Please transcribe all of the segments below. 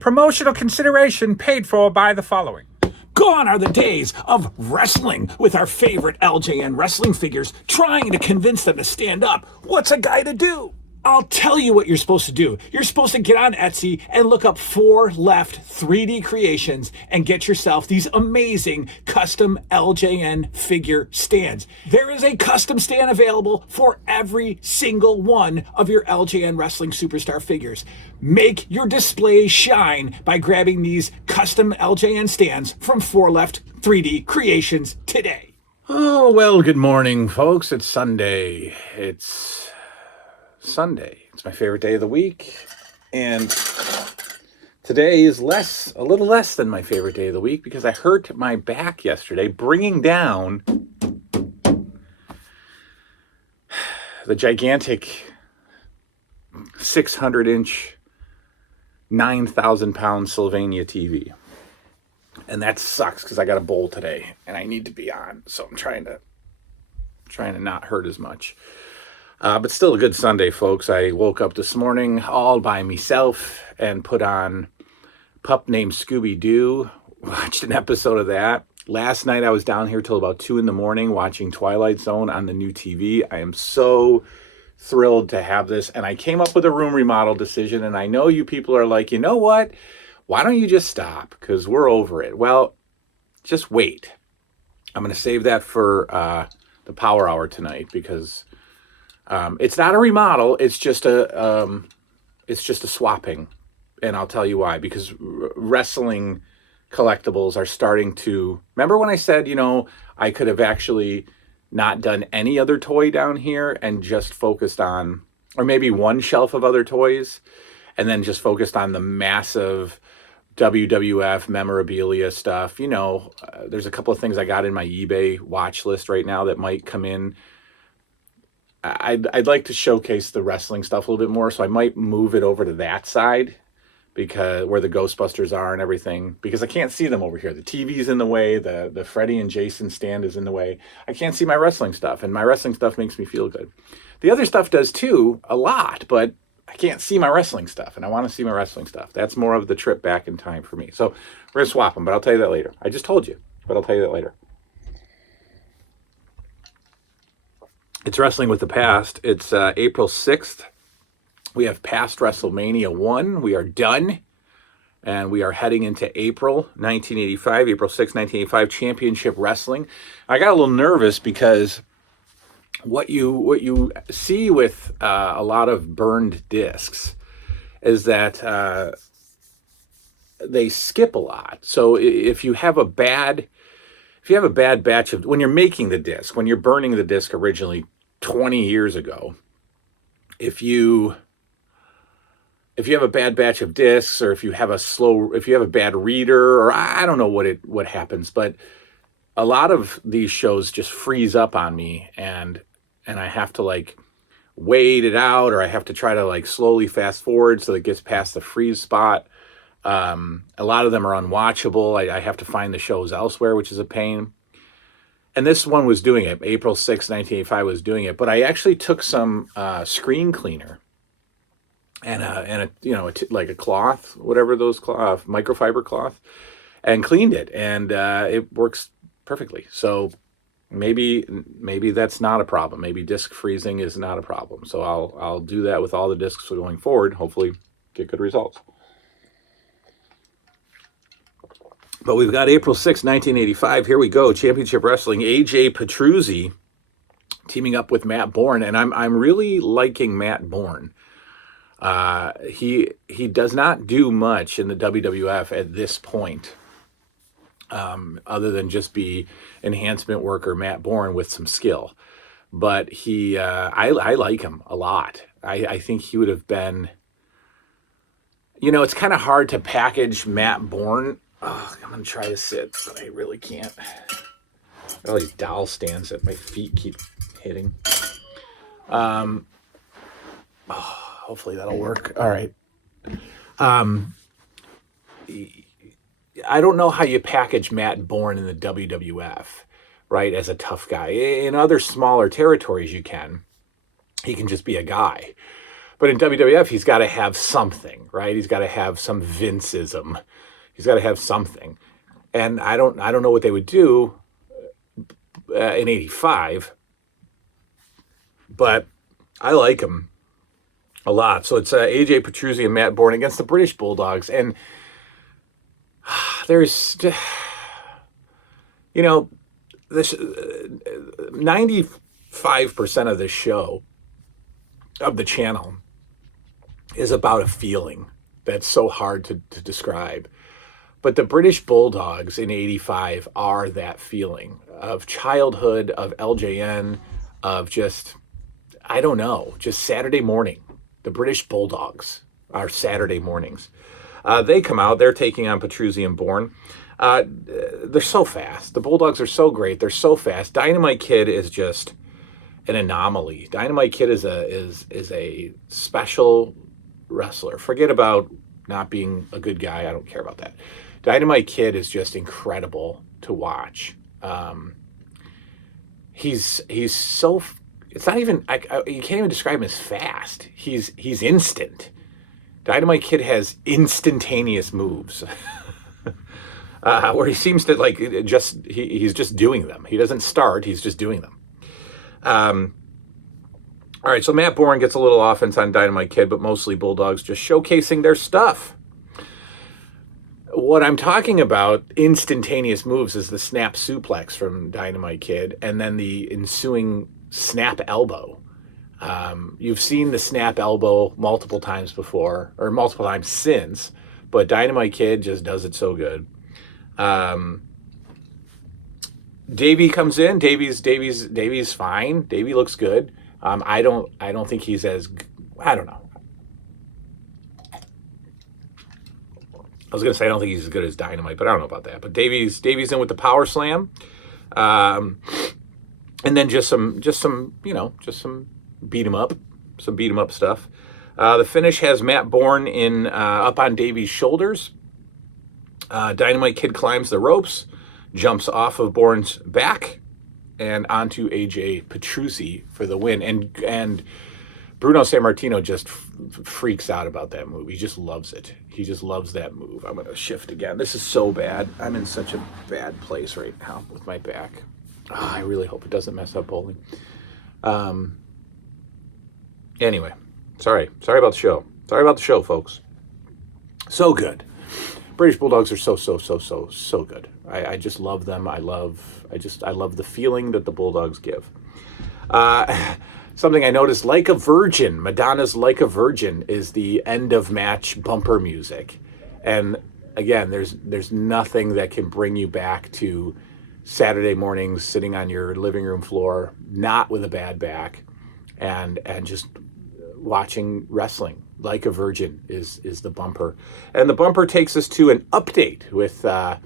Promotional consideration paid for by the following. Gone are the days of wrestling with our favorite LJN wrestling figures, trying to convince them to stand up. What's a guy to do? I'll tell you what you're supposed to do. You're supposed to get on Etsy and look up 4 Left 3D Creations and get yourself these amazing custom LJN figure stands. There is a custom stand available for every single one of your LJN wrestling superstar figures. Make your display shine by grabbing these custom LJN stands from 4 Left 3D Creations today. Oh, well, good morning, folks. It's Sunday. It's my favorite day of the week, and today is a little less than my favorite day of the week because I hurt my back yesterday bringing down the gigantic 600-inch, 9,000-pound Sylvania TV, and that sucks because I got a bowl today and I need to be on, so I'm trying to not hurt as much. But still a good Sunday, folks. I woke up this morning all by myself and put on Pup Named Scooby-Doo, watched an episode of that. Last night I was down here till about 2 a.m. watching Twilight Zone on the new TV. I am so thrilled to have this, and I came up with a room remodel decision, and I know you people are like, you know what? Why don't you just stop? Because we're over it. Well, just wait. I'm going to save that for the Power Hour tonight because... it's not a remodel. It's just a swapping, and I'll tell you why. Because wrestling collectibles are starting to. Remember when I said, I could have actually not done any other toy down here and just focused on, or maybe one shelf of other toys, and then just focused on the massive WWF memorabilia stuff. There's a couple of things I got in my eBay watch list right now that might come in. I'd like to showcase the wrestling stuff a little bit more, so I might move it over to that side because where the Ghostbusters are and everything, because I can't see them over here. The TV's in the way, the Freddy and Jason stand is in the way. I can't see my wrestling stuff, and my wrestling stuff makes me feel good. The other stuff does too, a lot, but I can't see my wrestling stuff, and I want to see my wrestling stuff. That's more of the trip back in time for me. So we're going to swap them, but I'll tell you that later. I just told you, but I'll tell you that later. It's Wrestling with the Past. It's April 6th. We have passed WrestleMania 1. We are done. And we are heading into April 1985, April 6th, 1985, Championship Wrestling. I got a little nervous because what you see with a lot of burned discs is that they skip a lot. So if you have a bad batch of, when you're making the disc, when you're burning the disc originally 20 years ago, if you have a bad batch of discs, or if you have a bad reader, or I don't know what happens, but a lot of these shows just freeze up on me, and I have to wait it out, or I have to try to slowly fast forward so it gets past the freeze spot. A lot of them are unwatchable. I have to find the shows elsewhere, which is a pain. And this one was doing it. April 6, 1985 was doing it. But I actually took some screen cleaner and a cloth, whatever those cloth, microfiber cloth, and cleaned it. And it works perfectly. So maybe that's not a problem. Maybe disc freezing is not a problem. So I'll do that with all the discs going forward. Hopefully get good results. But we've got April 6, 1985. Here we go. Championship Wrestling. AJ Petruzzi teaming up with Matt Bourne. And I'm really liking Matt Bourne. He does not do much in the WWF at this point, other than just be enhancement worker Matt Bourne with some skill. But I like him a lot. I think he would have been, it's kind of hard to package Matt Bourne. Oh, I'm going to try to sit, but I really can't. All these dowel stands that my feet keep hitting. Hopefully that'll work. All right. I don't know how you package Matt Bourne in the WWF, right, as a tough guy. In other smaller territories you can. He can just be a guy. But in WWF, he's got to have something, right? He's got to have some Vinceism. He's got to have something. And I don't know what they would do in '85, but I like him a lot. So it's AJ Petruzzi and Matt Bourne against the British Bulldogs. And there's, this 95% of the show, of the channel, is about a feeling that's so hard to describe. But the British Bulldogs in '85 are that feeling of childhood, of LJN, of just, I don't know, just Saturday morning. The British Bulldogs are Saturday mornings. They come out, they're taking on Petruzzi and Bourne. They're so fast. The Bulldogs are so great. They're so fast. Dynamite Kid is just an anomaly. Dynamite Kid is a special wrestler. Forget about not being a good guy. I don't care about that. Dynamite Kid is just incredible to watch. He's so, it's not even, you can't even describe him as fast. He's instant. Dynamite Kid has instantaneous moves. Where he seems to he's just doing them. He doesn't start, he's just doing them. All right, so Matt Bourne gets a little offense on Dynamite Kid, but mostly Bulldogs just showcasing their stuff. What I'm talking about, instantaneous moves, is the snap suplex from Dynamite Kid and then the ensuing snap elbow. You've seen the snap elbow multiple times before, or multiple times since, but Dynamite Kid just does it so good. Davey comes in. Davey's fine. Davey looks good. I don't think he's as, I don't know. I was gonna say I don't think he's as good as Dynamite, but I don't know about that. But Davey's in with the power slam, and then just some beat him up stuff. The finish has Matt Bourne in up on Davey's shoulders. Dynamite Kid climbs the ropes, jumps off of Bourne's back, and onto AJ Petruzzi for the win. And Bruno Sammartino just freaks out about that move. He just loves it. He just loves that move. I'm going to shift again. This is so bad. I'm in such a bad place right now with my back. I really hope it doesn't mess up bowling. Anyway, sorry about the show. Sorry about the show, folks. So good. British Bulldogs are so good. I just love them. I love the feeling that the Bulldogs give. Something I noticed, Like a Virgin, Madonna's Like a Virgin is the end of match bumper music. And again, there's nothing that can bring you back to Saturday mornings sitting on your living room floor, not with a bad back, and just watching wrestling. Like a Virgin is the bumper. And the bumper takes us to an update with blah,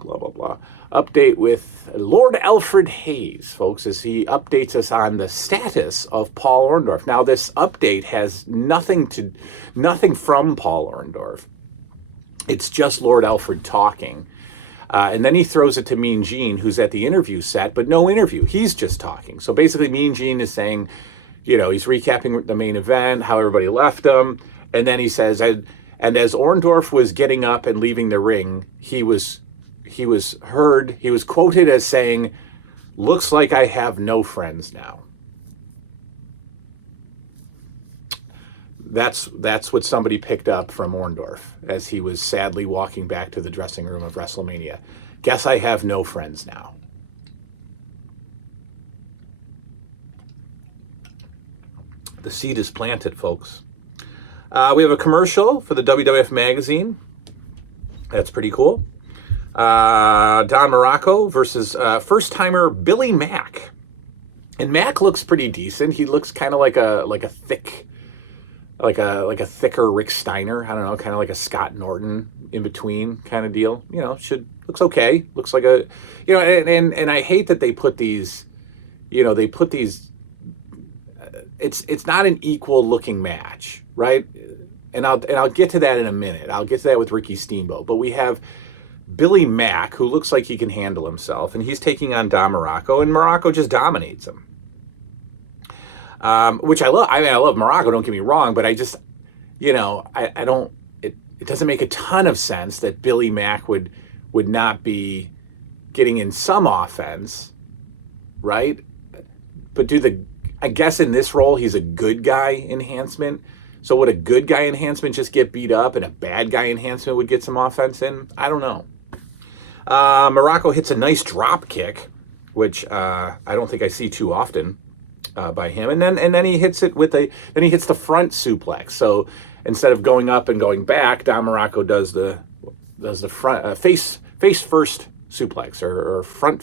blah, blah. Update with Lord Alfred Hayes, folks, as he updates us on the status of Paul Orndorff. Now, this update has nothing from Paul Orndorff. It's just Lord Alfred talking. And then he throws it to Mean Gene, who's at the interview set, but no interview. He's just talking. So basically, Mean Gene is saying, he's recapping the main event, how everybody left him. And then he says, and as Orndorff was getting up and leaving the ring, he was quoted as saying, "Looks like I have no friends now." That's what somebody picked up from Orndorff as he was sadly walking back to the dressing room of WrestleMania. Guess I have no friends now. The seed is planted, folks. We have a commercial for the WWF magazine. That's pretty cool. Don Morocco versus first-timer Billy Mack. And Mack looks pretty decent. He looks kind of like a thicker Rick Steiner. I don't know, kind of like a Scott Norton in between kind of deal. Looks okay. Looks like a, and I hate that they put these, it's not an equal looking match, right? And I'll get to that in a minute. I'll get to that with Ricky Steamboat. But we have Billy Mack, who looks like he can handle himself, and he's taking on Don Morocco, and Morocco just dominates him. which I love. I mean, I love Morocco, don't get me wrong, but I just, I don't, it doesn't make a ton of sense that Billy Mack would not be getting in some offense, right? But I guess in this role, he's a good guy enhancement. So would a good guy enhancement just get beat up and a bad guy enhancement would get some offense in? I don't know. Morocco hits a nice drop kick, which I don't think I see too often by him. And then he hits it then he hits the front suplex. So instead of going up and going back, Don Morocco does the front face first suplex or front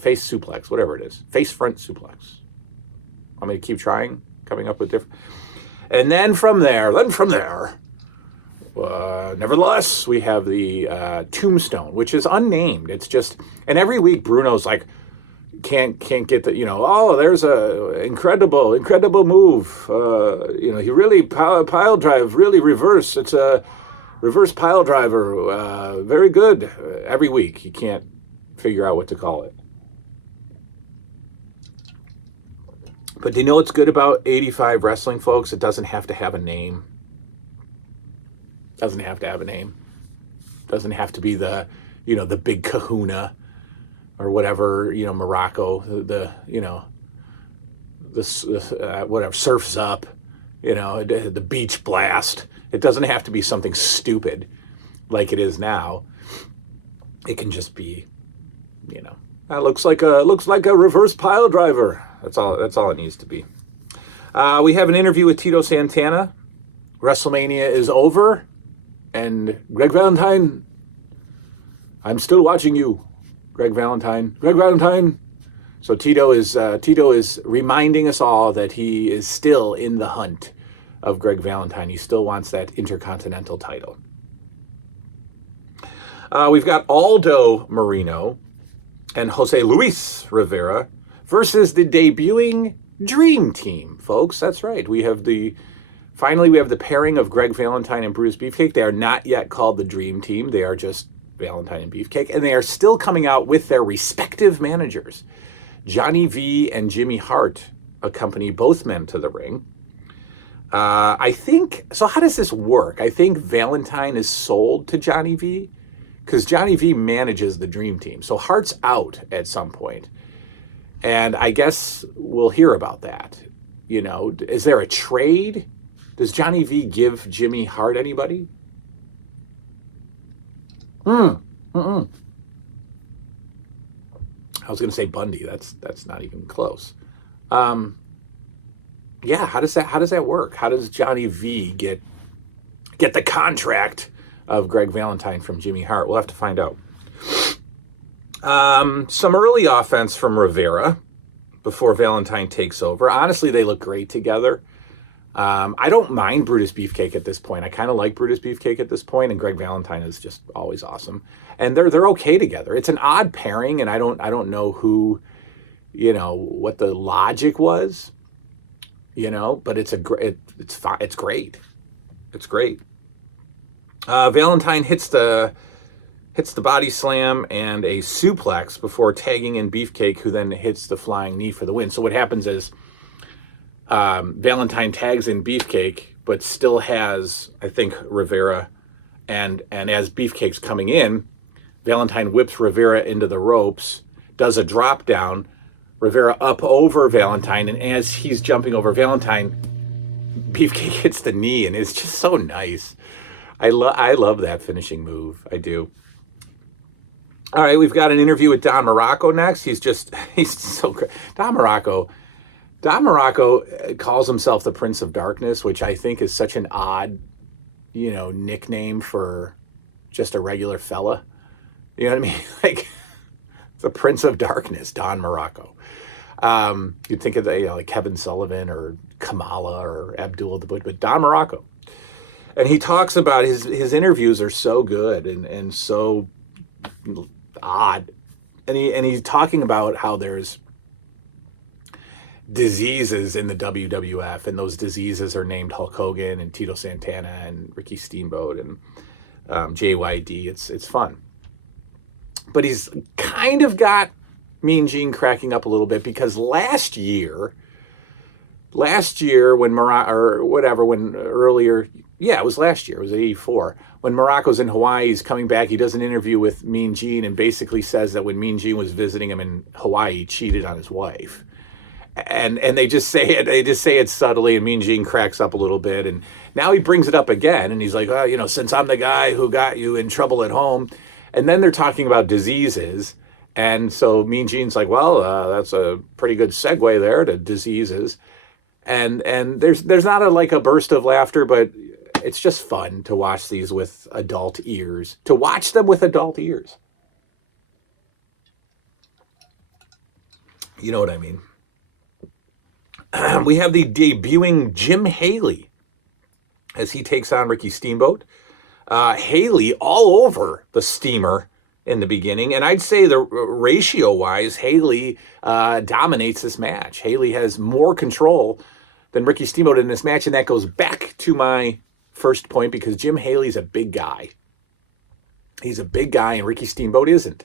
face suplex, whatever it is. Face front suplex. I'm going to keep trying, coming up with different. And then from there, nevertheless, we have the tombstone, which is unnamed. It's just, and every week Bruno's like, can't get the, there's a incredible move. He really pile drive, really reverse. It's a reverse pile driver. Very good. Every week, he can't figure out what to call it. But do you know what's good about 85 wrestling, folks? It doesn't have to have a name. Doesn't have to have a name. Doesn't have to be the big kahuna or whatever, Morocco, whatever, Surf's Up, the Beach Blast. It doesn't have to be something stupid like it is now. It can just be, that looks like a reverse pile driver. That's all it needs to be. We have an interview with Tito Santana. WrestleMania is over, and Greg Valentine, I'm still watching you, Greg Valentine. So Tito is reminding us all that he is still in the hunt of Greg Valentine. He still wants that Intercontinental title. We've got Aldo Marino and Jose Luis Rivera versus the debuting Dream Team, folks. That's right. Finally we have the pairing of Greg Valentine and Brutus Beefcake. They are not yet called the Dream Team. They are just Valentine and Beefcake, and they are still coming out with their respective managers. Johnny V and Jimmy Hart accompany both men to the ring. I think, so how does this work? I think Valentine is sold to Johnny V because Johnny V manages the Dream Team. So Hart's out at some point. And I guess we'll hear about that. Is there a trade? Does Johnny V give Jimmy Hart anybody? I was going to say Bundy. That's not even close. Yeah, how does that work? How does Johnny V get the contract of Greg Valentine from Jimmy Hart? We'll have to find out. Some early offense from Rivera before Valentine takes over. Honestly, they look great together. I don't mind Brutus Beefcake at this point. I kind of like Brutus Beefcake at this point, and Greg Valentine is just always awesome. And they're okay together. It's an odd pairing, and I don't know who, what the logic was, but it's great. It's great. Valentine hits the body slam and a suplex before tagging in Beefcake, who then hits the flying knee for the win. So what happens is Valentine tags in Beefcake, but still has, I think, Rivera. And as Beefcake's coming in, Valentine whips Rivera into the ropes, does a drop down, Rivera up over Valentine, and as he's jumping over Valentine, Beefcake hits the knee, and it's just so nice. I love that finishing move. I do. All right, we've got an interview with Don Morocco next. He's so great. Don Morocco calls himself the Prince of Darkness, which I think is such an odd, nickname for just a regular fella. You know what I mean? Like the Prince of Darkness, Don Morocco. You'd think of like Kevin Sullivan or Kamala or Abdul the Butch, but Don Morocco. And he talks about his interviews are so good and so odd. And he's talking about how there's diseases in the WWF, and those diseases are named Hulk Hogan and Tito Santana and Ricky Steamboat and JYD. It's fun. But he's kind of got Mean Gene cracking up a little bit because last year last year when Morocco, or whatever, when earlier, yeah, it was last year, it was 84. When Morocco's in Hawaii, he's coming back, he does an interview with Mean Gene and basically says that when Mean Gene was visiting him in Hawaii, he cheated on his wife. And they just say it subtly, and Mean Gene cracks up a little bit, and now he brings it up again, and he's like, oh, you know, since I'm the guy who got you in trouble at home, and then they're talking about diseases, and so Mean Gene's like, well, that's a pretty good segue there to diseases, and there's not a burst of laughter, but it's just fun to watch these with adult ears, to watch them with adult ears. You know what I mean? We have the debuting Jim Haley as he takes on Ricky Steamboat. Haley all over the steamer in the beginning, and I'd say the ratio-wise, Haley dominates this match. Haley has more control than Ricky Steamboat in this match, and that goes back to my first point because Jim Haley's a big guy. He's a big guy, and Ricky Steamboat isn't.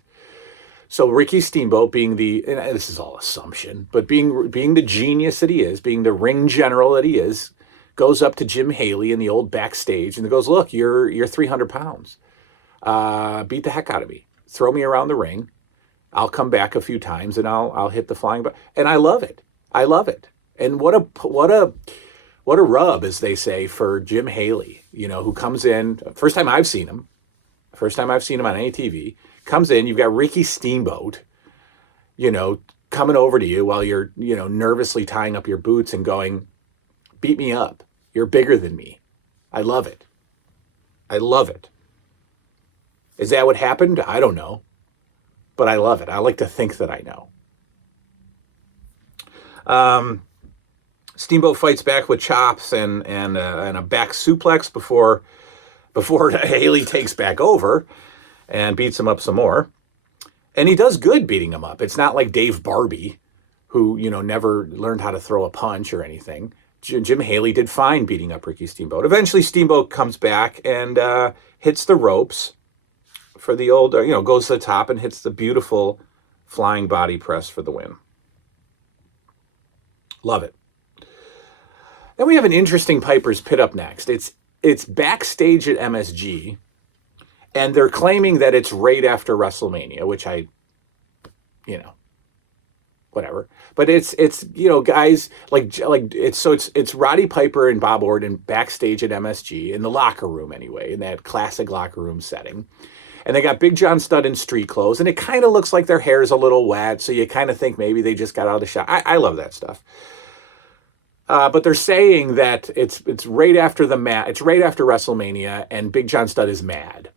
So Ricky Steamboat being and this is all assumption, but being the genius that he is, being the ring general that he is, goes up to Jim Haley in the old backstage and goes, look, you're 300 pounds. Beat the heck out of me. Throw me around the ring. I'll come back a few times and I'll hit the flying. And I love it. I love it. And what a rub, as they say, for Jim Haley, you know, who comes in, first time I've seen him on any TV, comes in, you've got Ricky Steamboat, you know, coming over to you while you're, you know, nervously tying up your boots and going, beat me up. You're bigger than me. I love it. I love it. Is that what happened? I don't know. But I love it. I like to think that I know. Steamboat fights back with chops and a back suplex before Haley takes back over and beats him up some more. And he does good beating him up. It's not like Dave Barbie, who, you know, never learned how to throw a punch or anything. Jim Haley did fine beating up Ricky Steamboat. Eventually, Steamboat comes back and hits the ropes for the old, you know, goes to the top and hits the beautiful flying body press for the win. Love it. Then we have an interesting Piper's Pit up next. It's backstage at MSG, and they're claiming that it's right after WrestleMania, which whatever. But it's you know, guys it's Roddy Piper and Bob Orton backstage at MSG in the locker room anyway, in that classic locker room setting. And they got Big John Studd in street clothes, and it kind of looks like their hair's a little wet, so you kind of think maybe they just got out of the shower. I love that stuff. But they're saying that it's right after it's right after WrestleMania, and Big John Studd is mad.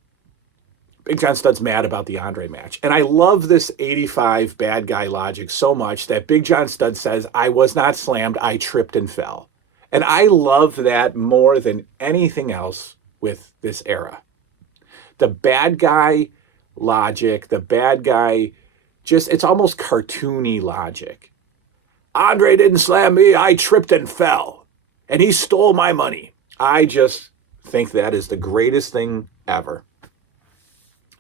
Big John Studd's mad about the Andre match. And I love this 85 bad guy logic so much that Big John Studd says, I was not slammed, I tripped and fell. And I love that more than anything else with this era. The bad guy logic, the bad guy, it's almost cartoony logic. Andre didn't slam me, I tripped and fell. And he stole my money. I just think that is the greatest thing ever.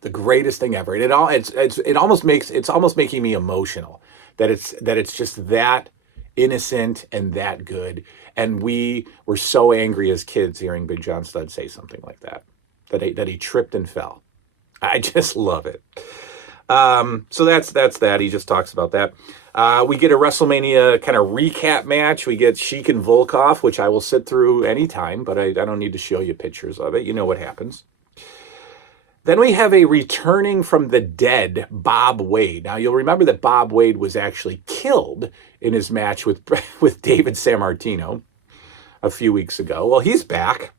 The greatest thing ever. And it's almost making me emotional that it's just that innocent and that good. And we were so angry as kids hearing Big John Studd say something like that he tripped and fell. I just love it. So that's that. He just talks about that. We get a WrestleMania kind of recap match. We get Sheik and Volkov, which I will sit through anytime, but I don't need to show you pictures of it. You know what happens. Then we have a returning from the dead Bob Wade. Now, you'll remember that Bob Wade was actually killed in his match with David Sammartino a few weeks ago. Well, he's back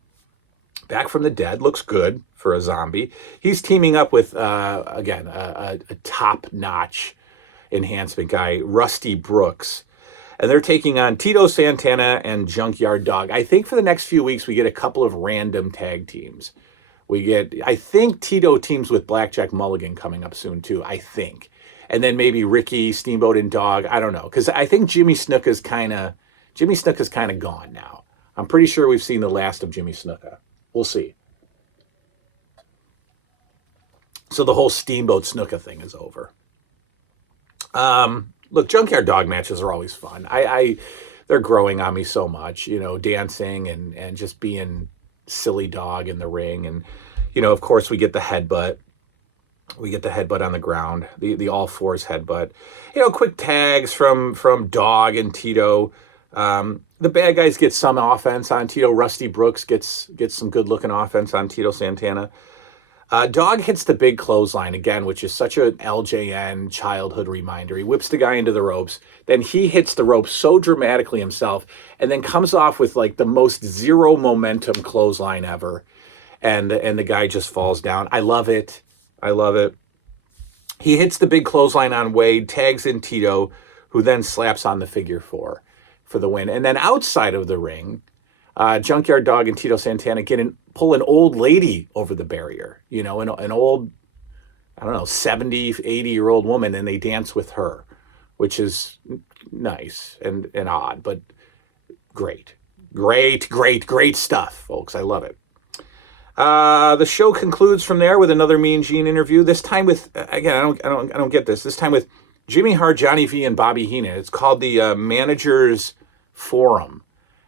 from the dead. Looks good for a zombie. He's teaming up with, again, a top-notch enhancement guy, Rusty Brooks. And they're taking on Tito Santana and Junkyard Dog. I think for the next few weeks, we get a couple of random tag teams. I think Tito teams with Blackjack Mulligan coming up soon too, I think. And then maybe Ricky, Steamboat, and Dog. I don't know. Because I think Jimmy Snuka's kind of gone now. I'm pretty sure we've seen the last of Jimmy Snuka. We'll see. So the whole Steamboat Snuka thing is over. Look, Junkyard Dog matches are always fun. they're growing on me so much, dancing and just being silly dog in the ring. And, of course we get the headbutt. We get the headbutt on the ground, the all fours headbutt. Quick tags from Dog and Tito. The bad guys get some offense on Tito. Rusty Brooks gets some good looking offense on Tito Santana. Dog hits the big clothesline again, which is such an LJN childhood reminder. He whips the guy into the ropes. Then he hits the ropes so dramatically himself and then comes off with like the most zero momentum clothesline ever. And the guy just falls down. I love it. I love it. He hits the big clothesline on Wade, tags in Tito, who then slaps on the figure four for the win. And then outside of the ring, Junkyard Dog and Tito Santana pull an old lady over the barrier, an old, 70, 80-year-old woman, and they dance with her, which is nice and odd, but great stuff, folks. I love it. The show concludes from there with another Mean Gene interview. This time with, again, I don't get this. This time with Jimmy Hart, Johnny V, and Bobby Heenan. It's called the Managers Forum,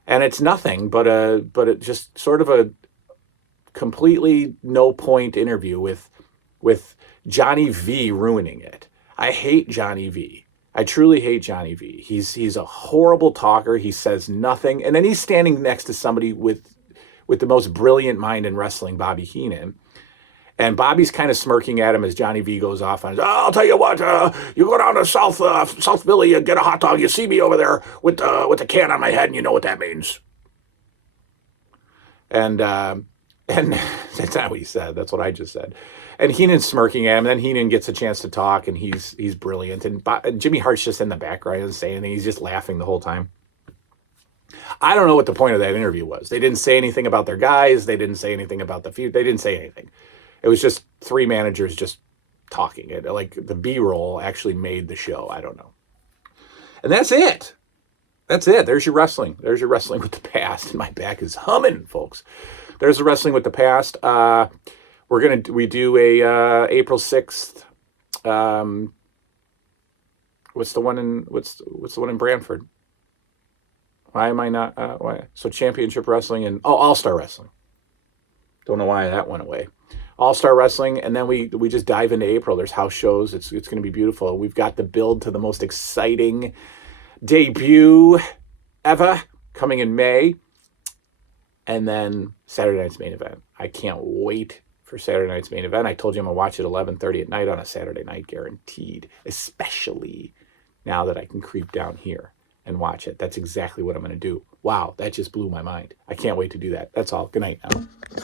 and it's nothing but it just sort of a completely no point interview with Johnny V ruining it. I hate Johnny V. I truly hate Johnny V. He's a horrible talker. He says nothing, and then he's standing next to somebody with the most brilliant mind in wrestling, Bobby Heenan. And Bobby's kind of smirking at him as Johnny V goes off on, I'll tell you what, you go down to South Philly, you get a hot dog, you see me over there with the can on my head, and you know what that means. And that's not what he said. That's what I just said. And Heenan's smirking at him, and then Heenan gets a chance to talk, and he's brilliant. And Jimmy Hart's just in the background, doesn't say anything. He's just laughing the whole time. I don't know what the point of that interview was. They didn't say anything about their guys. They didn't say anything about the feud. They didn't say anything. It was just three managers just talking. Like the B-roll actually made the show. I don't know. And that's it. That's it. There's your wrestling. There's your wrestling with the past. And my back is humming, folks. There's the wrestling with the past. We do a April 6th. What's the one in Brantford? Why am I not? Why? So Championship Wrestling and All-Star Wrestling. Don't know why that went away. All-Star Wrestling, and then we just dive into April. There's house shows. It's going to be beautiful. We've got the build to the most exciting debut ever coming in May, and then Saturday night's main event. I can't wait for Saturday night's main event. I told you I'm gonna watch it 11:30 at night on a Saturday night, guaranteed. Especially now that I can creep down here and watch it. That's exactly what I'm going to do. Wow, that just blew my mind. I can't wait to do that. That's all. Good night now.